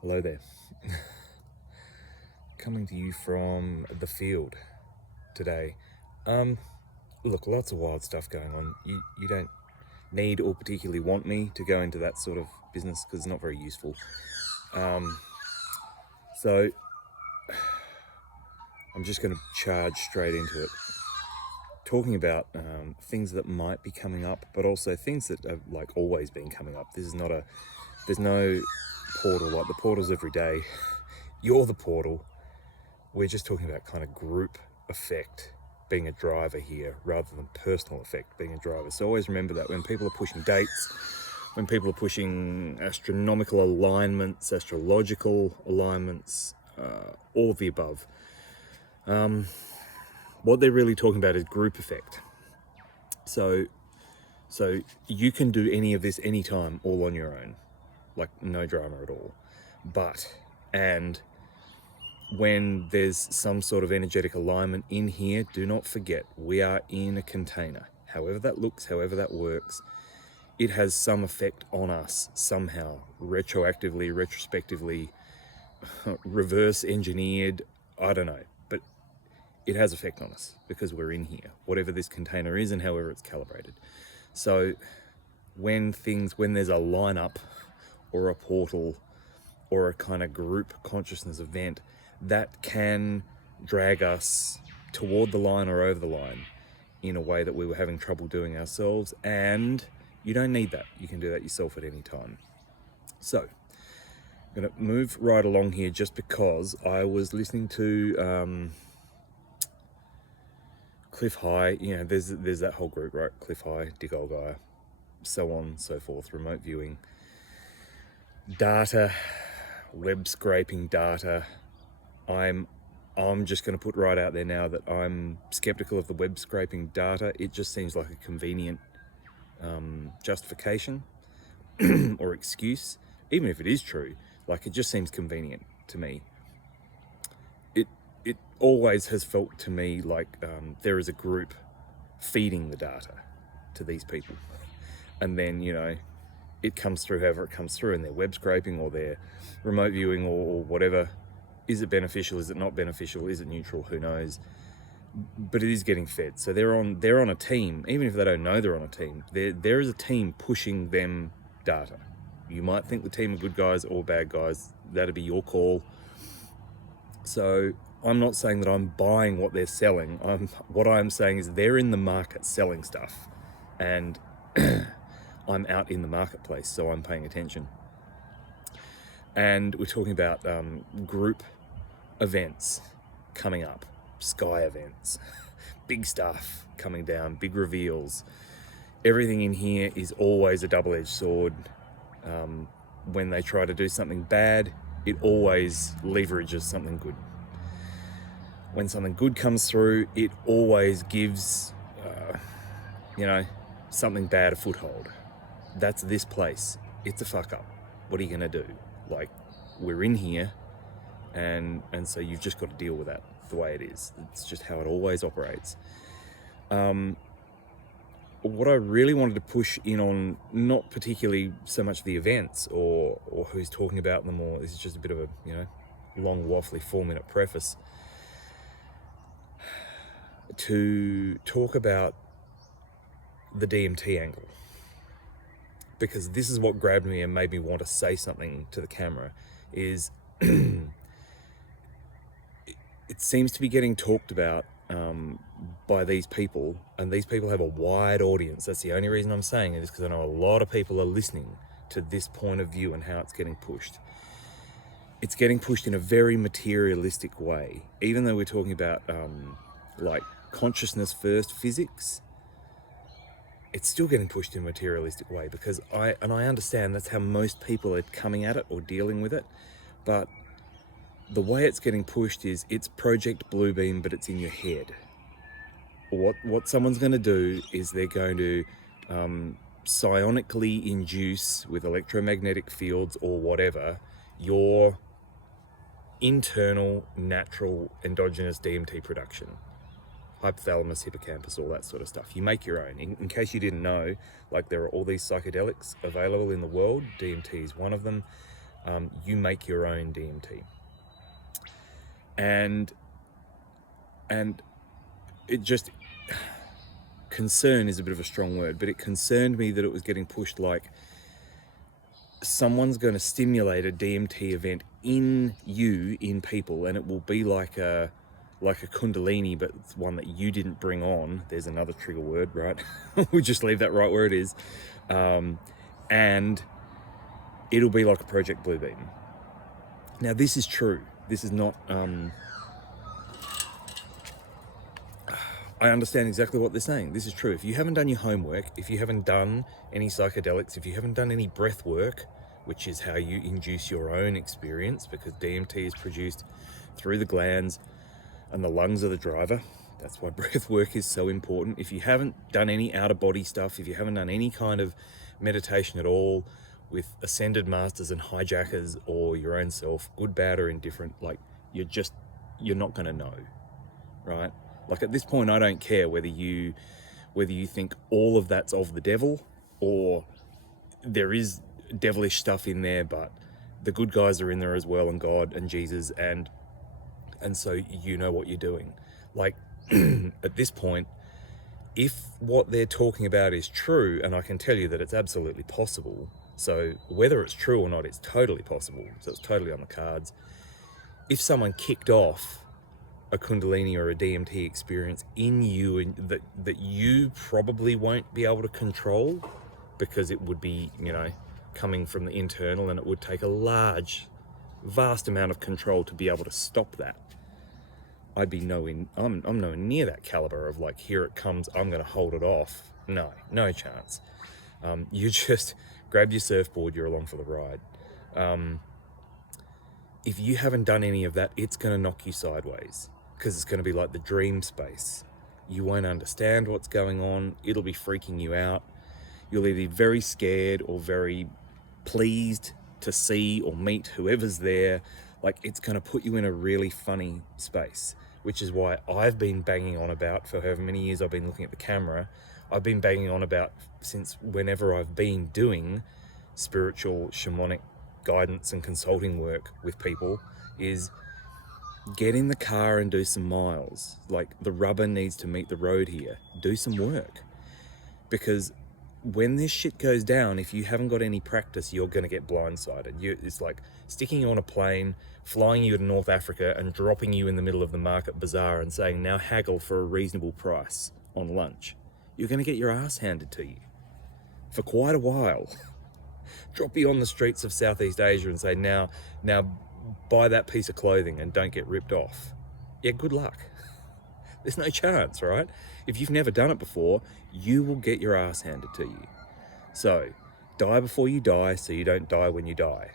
Hello there. Coming to you from the field today. Look, lots of wild stuff going on. You don't need or particularly want me to go into that sort of business because it's not very useful. So I'm just going to charge straight into it. Talking about things that might be coming up, but also things that have like always been coming up. There's no portal, like the portal's every day. You're the portal. We're just talking about kind of group effect being a driver here rather than personal effect being a driver. So always remember that when people are pushing dates, when people are pushing astronomical alignments, astrological alignments, all of the above, what they're really talking about is group effect. So you can do any of this anytime, all on your own, like no drama at all. And when there's some sort of energetic alignment in here, do not forget, we are in a container. However that looks, however that works, it has some effect on us somehow, retroactively, retrospectively, reverse engineered, I don't know. But it has effect on us because we're in here, whatever this container is and however it's calibrated. So when there's a lineup or a portal or a kind of group consciousness event, that can drag us toward the line or over the line in a way that we were having trouble doing ourselves. And you don't need that. You can do that yourself at any time. So I'm going to move right along here just because I was listening to Cliff High. You know, there's that whole group, right? Cliff High, Dig Old Guy, so on and so forth, remote viewing, data, web scraping data. I'm just going to put right out there now that I'm skeptical of the web scraping data. It just seems like a convenient justification or excuse, even if it is true. Like, it just seems convenient to me. It always has felt to me like there is a group feeding the data to these people, and then it comes through however it comes through, and they're web scraping or they're remote viewing or whatever. Is it beneficial? Is it not beneficial? Is it neutral? Who knows? But it is getting fed. So they're on a team, even if they don't know they're on a team. There is a team pushing them data. You might think the team are good guys or bad guys. That'd be your call. So I'm not saying that I'm buying what they're selling. What I'm saying is they're in the market selling stuff, and I'm out in the marketplace, so I'm paying attention. And we're talking about group events coming up, sky events, big stuff coming down, big reveals. Everything in here is always a double-edged sword. When they try to do something bad, it always leverages something good. When something good comes through, it always gives, something bad a foothold. That's this place. It's a fuck up. What are you gonna do? Like, we're in here, and so you've just got to deal with that the way it is. It's just how it always operates. What I really wanted to push in on, not particularly so much the events or who's talking about them, or this is just a bit of a long waffly 4-minute preface, to talk about the DMT angle, because this is what grabbed me and made me want to say something to the camera. Is it seems to be getting talked about by these people, and these people have a wide audience. That's the only reason I'm saying it, is because I know a lot of people are listening to this point of view and how it's getting pushed. It's getting pushed in a very materialistic way, even though we're talking about like consciousness first physics. It's still getting pushed in a materialistic way, because I understand that's how most people are coming at it or dealing with it, but the way it's getting pushed is it's Project Bluebeam, but it's in your head. What someone's going to do is they're going to psionically induce with electromagnetic fields or whatever your internal natural endogenous DMT production. Hypothalamus, hippocampus, all that sort of stuff. You make your own. In case you didn't know, like, there are all these psychedelics available in the world. DMT is one of them. You make your own DMT. And it just, concern is a bit of a strong word, but it concerned me that it was getting pushed like someone's going to stimulate a DMT event in people, and it will be like a kundalini, but it's one that you didn't bring on. There's another trigger word, right? We just leave that right where it is. And it'll be like a Project Bluebeam. Now, this is true. This is not... I understand exactly what they're saying. This is true. If you haven't done your homework, if you haven't done any psychedelics, if you haven't done any breath work, which is how you induce your own experience, because DMT is produced through the glands and the lungs are the driver. That's why breath work is so important. If you haven't done any out-of-body stuff, if you haven't done any kind of meditation at all with ascended masters and hijackers or your own self, good, bad, or indifferent, like you're not going to know, right? Like at this point, I don't care whether you think all of that's of the devil or there is devilish stuff in there, but the good guys are in there as well, and God and Jesus, and so you know what you're doing. Like at this point, if what they're talking about is true, and I can tell you that it's absolutely possible, so whether it's true or not, it's totally possible, so it's totally on the cards. If someone kicked off a Kundalini or a DMT experience in you, and that you probably won't be able to control, because it would be, coming from the internal, and it would take a vast amount of control to be able to stop that. I'm nowhere near that caliber of like, here it comes, I'm going to hold it off. No chance. You just grab your surfboard, you're along for the ride. If you haven't done any of that, it's going to knock you sideways, because it's going to be like the dream space. You won't understand what's going on. It'll be freaking you out. You'll either be very scared or very pleased to see or meet whoever's there. Like, it's going to put you in a really funny space, which is why I've been banging on about, for however many years I've been looking at the camera, I've been banging on about since whenever I've been doing spiritual, shamanic guidance and consulting work with people, is get in the car and do some miles. Like, the rubber needs to meet the road here. Do some work. Because when this shit goes down, if you haven't got any practice, you're going to get blindsided. It's like sticking you on a plane, flying you to North Africa and dropping you in the middle of the market bazaar and saying, now haggle for a reasonable price on lunch. You're going to get your ass handed to you for quite a while. Drop you on the streets of Southeast Asia and say, now buy that piece of clothing and don't get ripped off. Yeah, good luck. There's no chance, right? If you've never done it before, you will get your ass handed to you. So, die before you die, so you don't die when you die.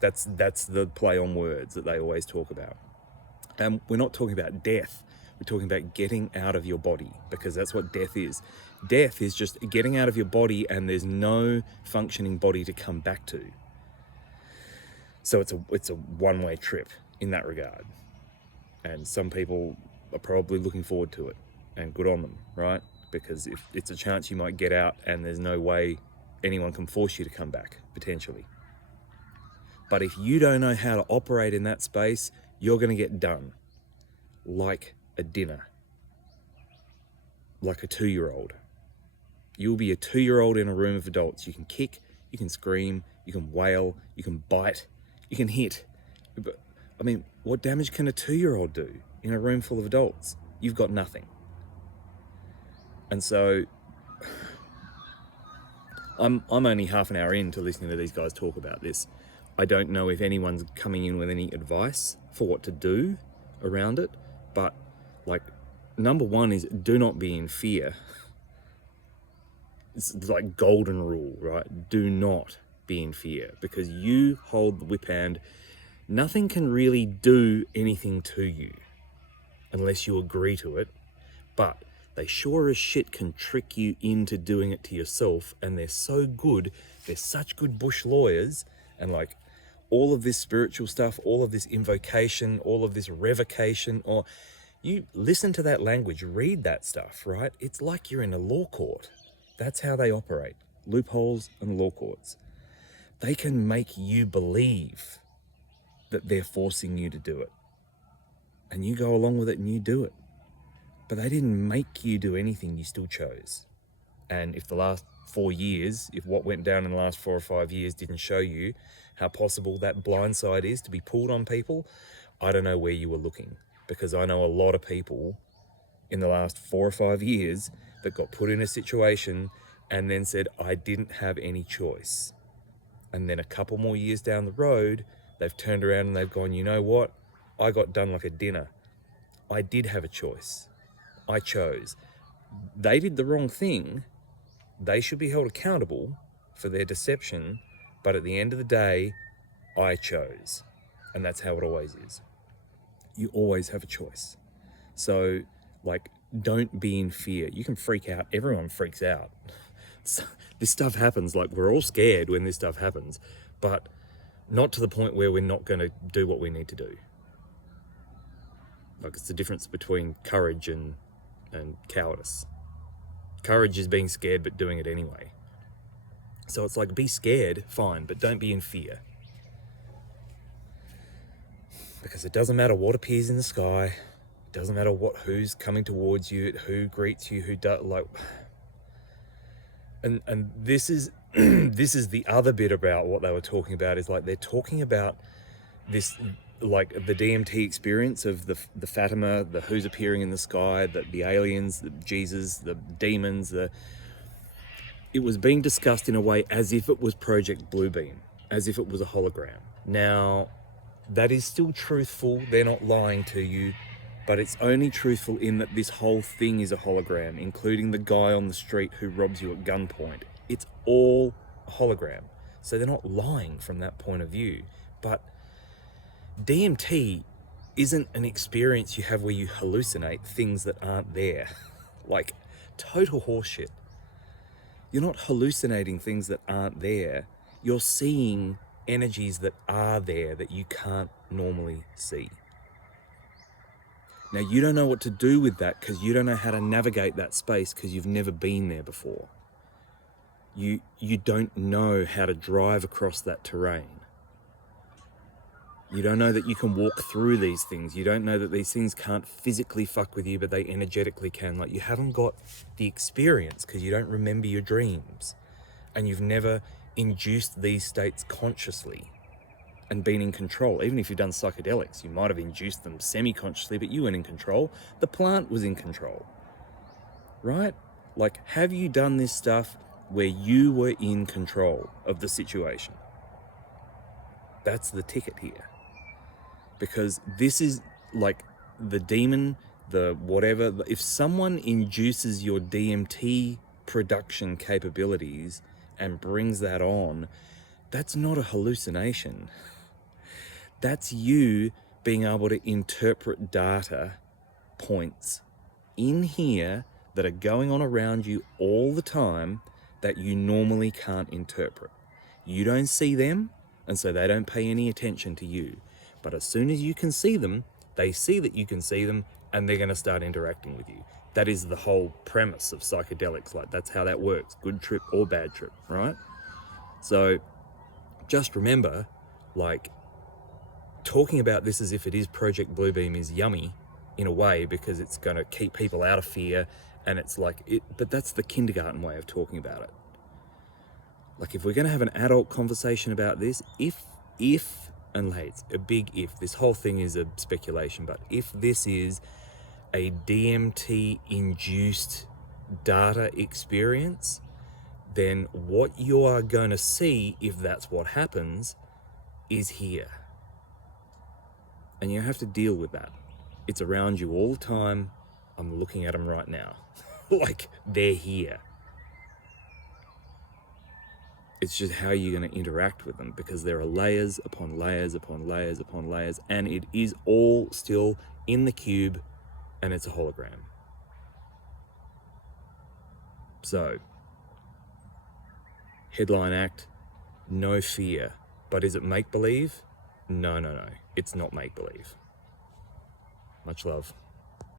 That's the play on words that they always talk about. And we're not talking about death. We're talking about getting out of your body, because that's what death is. Death is just getting out of your body, and there's no functioning body to come back to. So it's a one-way trip in that regard. And some people are probably looking forward to it, and good on them, right? Because if it's a chance you might get out and there's no way anyone can force you to come back, potentially. But if you don't know how to operate in that space, you're going to get done like a dinner, like a 2-year-old. You'll be a 2-year-old in a room of adults. You can kick, you can scream, you can wail, you can bite, you can hit. But I mean, what damage can a 2-year-old do in a room full of adults? You've got nothing. And so I'm only half an hour into listening to these guys talk about this. I don't know if anyone's coming in with any advice for what to do around it, but like, number one is do not be in fear. It's like golden rule, right? Do not be in fear, because you hold the whip hand. Nothing can really do anything to you unless you agree to it, but they sure as shit can trick you into doing it to yourself, and they're so good. They're such good bush lawyers, and like all of this spiritual stuff, all of this invocation, all of this revocation, or you listen to that language, read that stuff, right? It's like you're in a law court. That's how they operate. Loopholes and law courts. They can make you believe that they're forcing you to do it. And you go along with it and you do it. But they didn't make you do anything, you still chose. And if the last 4 years, if what went down in the last 4 or 5 years didn't show you how possible that blind side is to be pulled on people, I don't know where you were looking. Because I know a lot of people in the last 4 or 5 years that got put in a situation and then said, I didn't have any choice. And then a couple more years down the road, they've turned around and they've gone, you know what? I got done like a dinner. I did have a choice. I chose. They did the wrong thing. They should be held accountable for their deception. But at the end of the day, I chose. And that's how it always is. You always have a choice. So, like, don't be in fear. You can freak out. Everyone freaks out. This stuff happens. Like, we're all scared when this stuff happens. But not to the point where we're not going to do what we need to do. Like, it's the difference between courage and cowardice. Courage is being scared but doing it anyway. So it's like, be scared, fine, but don't be in fear. Because it doesn't matter what appears in the sky. It doesn't matter who's coming towards you, who greets you, who does, like. And this is this is the other bit about what they were talking about, is like they're talking about this, like the DMT experience of the Fatima, the who's appearing in the sky, the aliens, the Jesus, the demons. It was being discussed in a way as if it was Project Bluebeam, as if it was a hologram. Now, that is still truthful. They're not lying to you, but it's only truthful in that this whole thing is a hologram, including the guy on the street who robs you at gunpoint. It's all a hologram. So they're not lying from that point of view. But DMT isn't an experience you have where you hallucinate things that aren't there. Like, total horseshit. You're not hallucinating things that aren't there. You're seeing energies that are there that you can't normally see. Now, you don't know what to do with that because you don't know how to navigate that space because you've never been there before. You don't know how to drive across that terrain. You don't know that you can walk through these things. You don't know that these things can't physically fuck with you, but they energetically can. Like, you haven't got the experience because you don't remember your dreams. And you've never induced these states consciously and been in control. Even if you've done psychedelics, you might have induced them semi-consciously, but you weren't in control. The plant was in control, right? Like, have you done this stuff where you were in control of the situation? That's the ticket here. Because this is like the demon, the whatever. If someone induces your DMT production capabilities and brings that on, that's not a hallucination. That's you being able to interpret data points in here that are going on around you all the time that you normally can't interpret. You don't see them, and so they don't pay any attention to you. But as soon as you can see them, they see that you can see them, and they're going to start interacting with you. That is the whole premise of psychedelics. Like, that's how that works, good trip or bad trip, right? So just remember, like, talking about this as if it is Project Bluebeam is yummy in a way, because it's going to keep people out of fear, and it's like it. But that's the kindergarten way of talking about it. Like, if we're going to have an adult conversation about this, if and it's a big if, this whole thing is a speculation, but if this is a DMT induced data experience, then what you are going to see, if that's what happens, is here. And you have to deal with that. It's around you all the time. I'm looking at them right now. Like, they're here. It's just how you're going to interact with them, because there are layers upon layers upon layers upon layers, and it is all still in the cube, and it's a hologram. So, headline act, no fear. But is it make-believe? No. It's not make-believe. Much love.